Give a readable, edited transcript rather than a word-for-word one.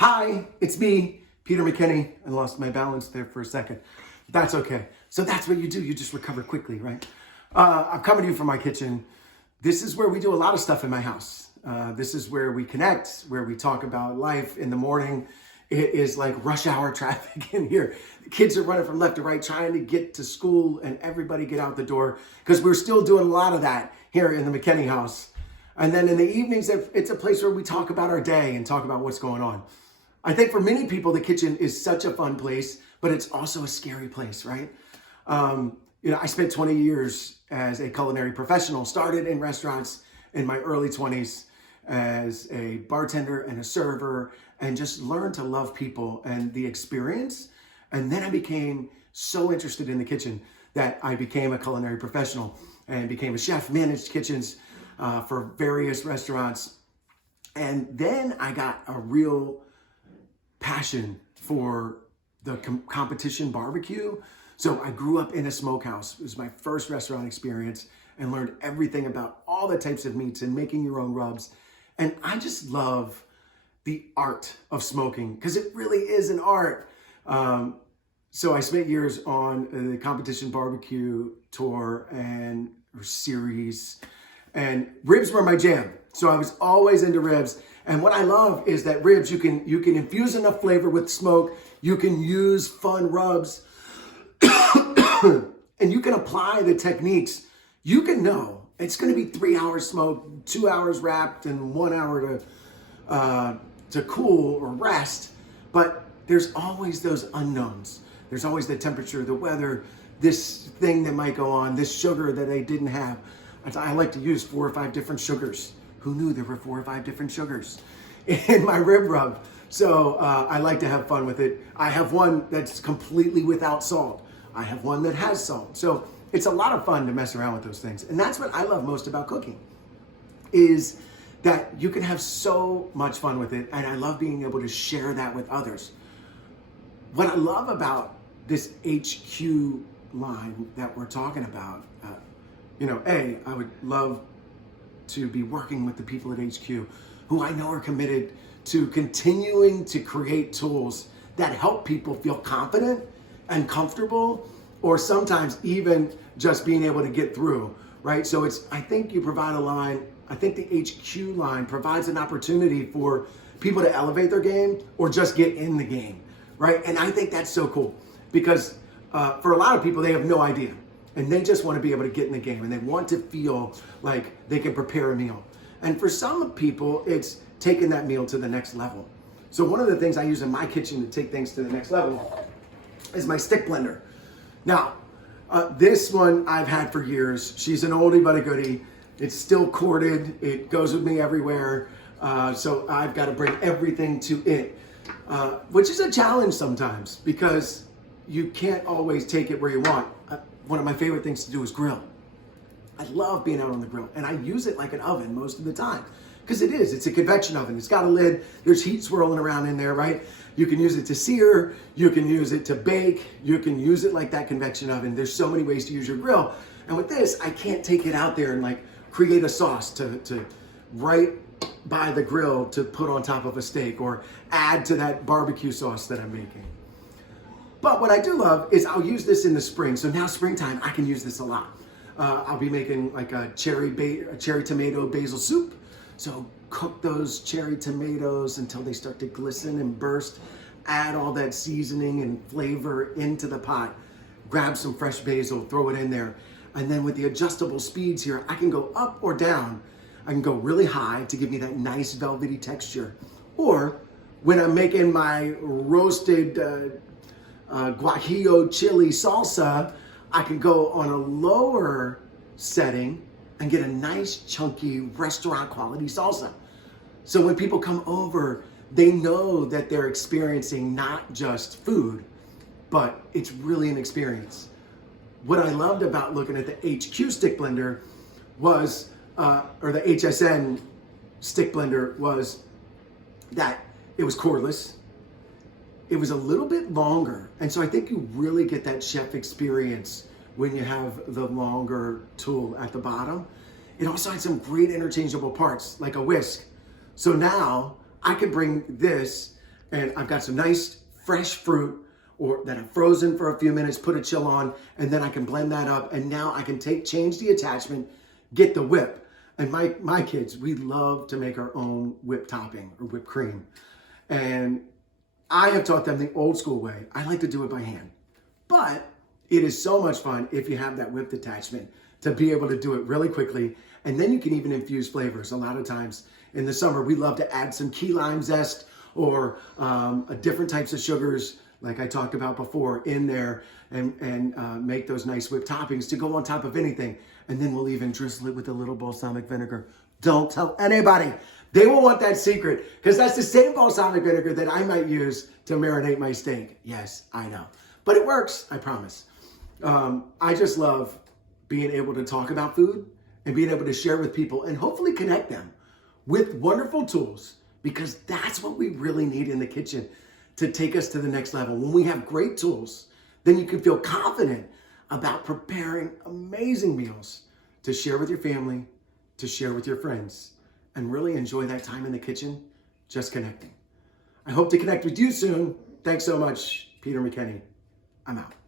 Hi, it's me, Peter McKinney. I lost my balance there for a second. That's okay. So that's what you do. You just recover quickly, right? I'm coming to you from my kitchen. This is where we do a lot of stuff in my house. This is where we connect, where we talk about life in the morning. It is like rush hour traffic in here. The kids are running from left to right, trying to get to school and everybody get out the door because we're still doing a lot of that here in the McKinney house. And then in the evenings, it's a place where we talk about our day and talk about what's going on. I think for many people, the kitchen is such a fun place, but it's also a scary place, right? I spent 20 years as a culinary professional, started in restaurants in my early 20s as a bartender and a server, and just learned to love people and the experience. And then I became so interested in the kitchen that I became a culinary professional and became a chef, managed kitchens for various restaurants. And then I got a real passion for the competition barbecue. So I grew up in a smokehouse. It was my first restaurant experience and learned everything about all the types of meats and making your own rubs. And I just love the art of smoking because it really is an art. So I spent years on the competition barbecue tour or series, and ribs were my jam. So I was always into ribs. And what I love is that ribs, you can infuse enough flavor with smoke. You can use fun rubs and you can apply the techniques. You can know it's going to be 3 hours smoked, 2 hours wrapped, and 1 hour to cool or rest. But there's always those unknowns. There's always the temperature, the weather, this thing that might go on, this sugar that I didn't have. I like to use 4 or 5 different sugars. Who knew there were 4 or 5 different sugars in my rib rub? So I like to have fun with it. I have one that's completely without salt. I have one that has salt. So it's a lot of fun to mess around with those things. And that's what I love most about cooking, is that you can have so much fun with it. And I love being able to share that with others. What I love about this HQ line that we're talking about, I would love to be working with the people at HQ who I know are committed to continuing to create tools that help people feel confident and comfortable, or sometimes even just being able to get through, right? So I think you provide a line, I think the HQ line provides an opportunity for people to elevate their game or just get in the game, right? And I think that's so cool because for a lot of people, they have no idea. And they just want to be able to get in the game and they want to feel like they can prepare a meal. And for some people, it's taking that meal to the next level. So one of the things I use in my kitchen to take things to the next level is my stick blender. Now, this one I've had for years. She's an oldie but a goodie. It's still corded. It goes with me everywhere. So I've got to bring everything to it, which is a challenge sometimes because you can't always take it where you want. One of my favorite things to do is grill. I love being out on the grill, and I use it like an oven most of the time because it's a convection oven. It's got a lid. There's heat swirling around in there, right? You can use it to sear. You can use it to bake. You can use it like that convection oven. There's so many ways to use your grill. And with this, I can't take it out there and like create a sauce to right by the grill to put on top of a steak or add to that barbecue sauce that I'm making. But what I do love is I'll use this in the spring. So now springtime, I can use this a lot. I'll be making like a cherry tomato basil soup. So cook those cherry tomatoes until they start to glisten and burst. Add all that seasoning and flavor into the pot. Grab some fresh basil, throw it in there. And then with the adjustable speeds here, I can go up or down. I can go really high to give me that nice velvety texture. Or when I'm making my roasted guajillo chili salsa, I can go on a lower setting and get a nice chunky restaurant quality salsa. So when people come over, they know that they're experiencing not just food, but it's really an experience. What I loved about looking at the HQ stick blender was, or the HSN stick blender, was that it was cordless. It was a little bit longer. And so I think you really get that chef experience when you have the longer tool at the bottom. It also had some great interchangeable parts, like a whisk. So now I could bring this And I've got some nice fresh fruit or that I've frozen for a few minutes, put a chill on, and then I can blend that up. And now I can change the attachment, get the whip. And my kids, we love to make our own whipped topping or whipped cream. And I have taught them the old school way. I like to do it by hand. But it is so much fun if you have that whipped attachment to be able to do it really quickly. And then you can even infuse flavors. A lot of times in the summer, we love to add some key lime zest or different types of sugars, like I talked about before, in there and make those nice whipped toppings to go on top of anything. And then we'll even drizzle it with a little balsamic vinegar. Don't tell anybody. They will want that secret because that's the same balsamic vinegar that I might use to marinate my steak. Yes, I know. But it works, I promise. I just love being able to talk about food and being able to share with people and hopefully connect them with wonderful tools, because that's what we really need in the kitchen to take us to the next level. When we have great tools, then you can feel confident about preparing amazing meals to share with your family, to share with your friends, and really enjoy that time in the kitchen just connecting. I hope to connect with you soon. Thanks so much, Peter McKinney. I'm out.